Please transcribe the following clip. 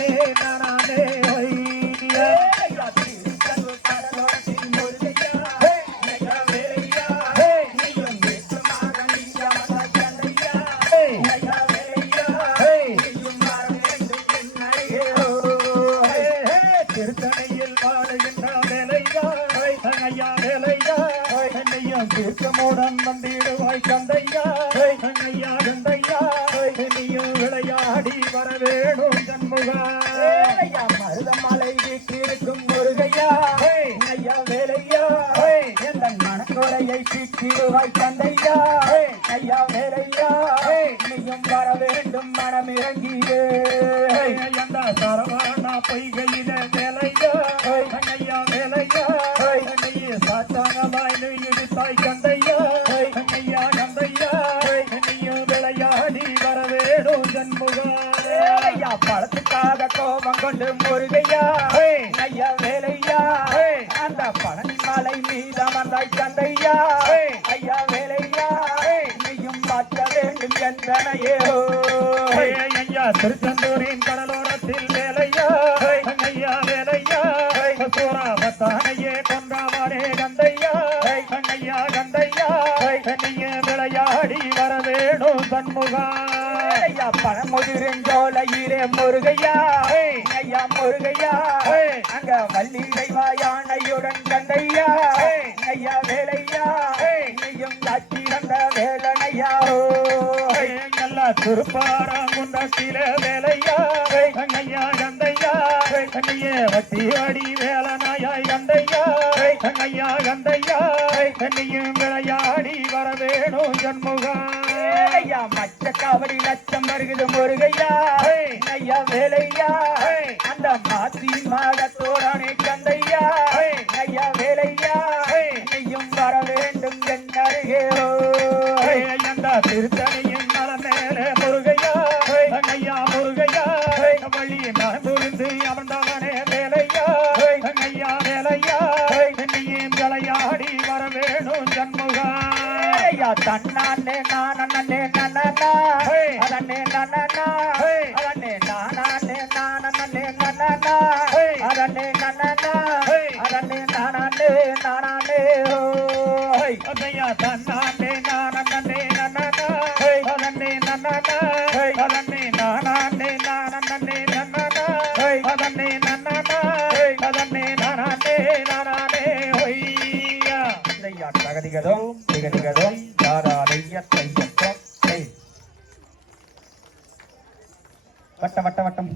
Hey, ஐயா வேலையா? என்னையும் தீர்க்கமுடன் வந்திடுவாய் கந்தையா ஐயா கந்தையா என்னையும் விளையாடி வர வேணும் சண்முகா மருதமலை வீட்டிற்கும் முருகையா? ஐயா வேலையா? எந்த மனக்குறையை சீக்கிடுவாய் தந்தையா? ஐயா வேலையா? நீயும் வர வேண்டும் மனம் இறங்கியே அந்த சரவாண பொய்கையில வேலையா கொண்டு முருகையா ஐயா வேலையா? அந்த பழனி மலை மீது அமர்ந்தாய் தந்தையா? ஐயா வேலையா? நீயும் மாற்ற வேண்டும் என்பனையே. ஐயா திருச்செந்தூரின் கடலோரத்தில் வேலையா? ஐயா வேலையா? சூறாபத்தானையே கொன்றாமரே கந்தையா ஐயா கந்தையா? நீய விளையாடி வர வேணும் சண்முகா ஐயா பழமுதிருஞ்சோலையிலே முருகையா? ஐயா முருகையா அங்க வள்ளி தெய்வாயானையுடன் கந்தையா ஐயா வேலையா? நீயும் காட்சி வந்த வேலனையா எல்லா திருப்பாராங்குன்றத்தில வேலையா? ஐயா கந்தையா? நீயே வட்டி அடி வேலனாயாய் கந்தையா? ஐயா கந்தையா? நீயும் விளையாடி வர வேணும் சண்முகா. ஐயா மச்ச காவடி லட்சம் வருகிறது முருகையா. ஐயா வேலையா. அந்த மாத்தி மாடத்தோடானே கந்தையா ஐயா வேலையா. நீயும் வர வேண்டும் என் அருகே. அந்த திருத்தணியின் மலை மேலே முருகையா. ஐயா முருகையா வழி புரிந்து அமர்ந்தவனே வேலையா. ஐயா வேலையா. நீயும் விளையாடி வர வேணும் ஐயா தன்னானே நானே நனனா அதனே நனனா அதனே நானே நானே நனனா அதனே நனனா அதனே நானே நானே ஓய் அதையா தன்னானே நானே நனனா அதன்னே நனனா அதன்னே நானே நானே நனனா அதன்னே நனனா அதன்னே நானே நானே ஒய்யா ஐயா தகதிகதோம் திகதிகதோம் வட்ட வட்ட வட்டம்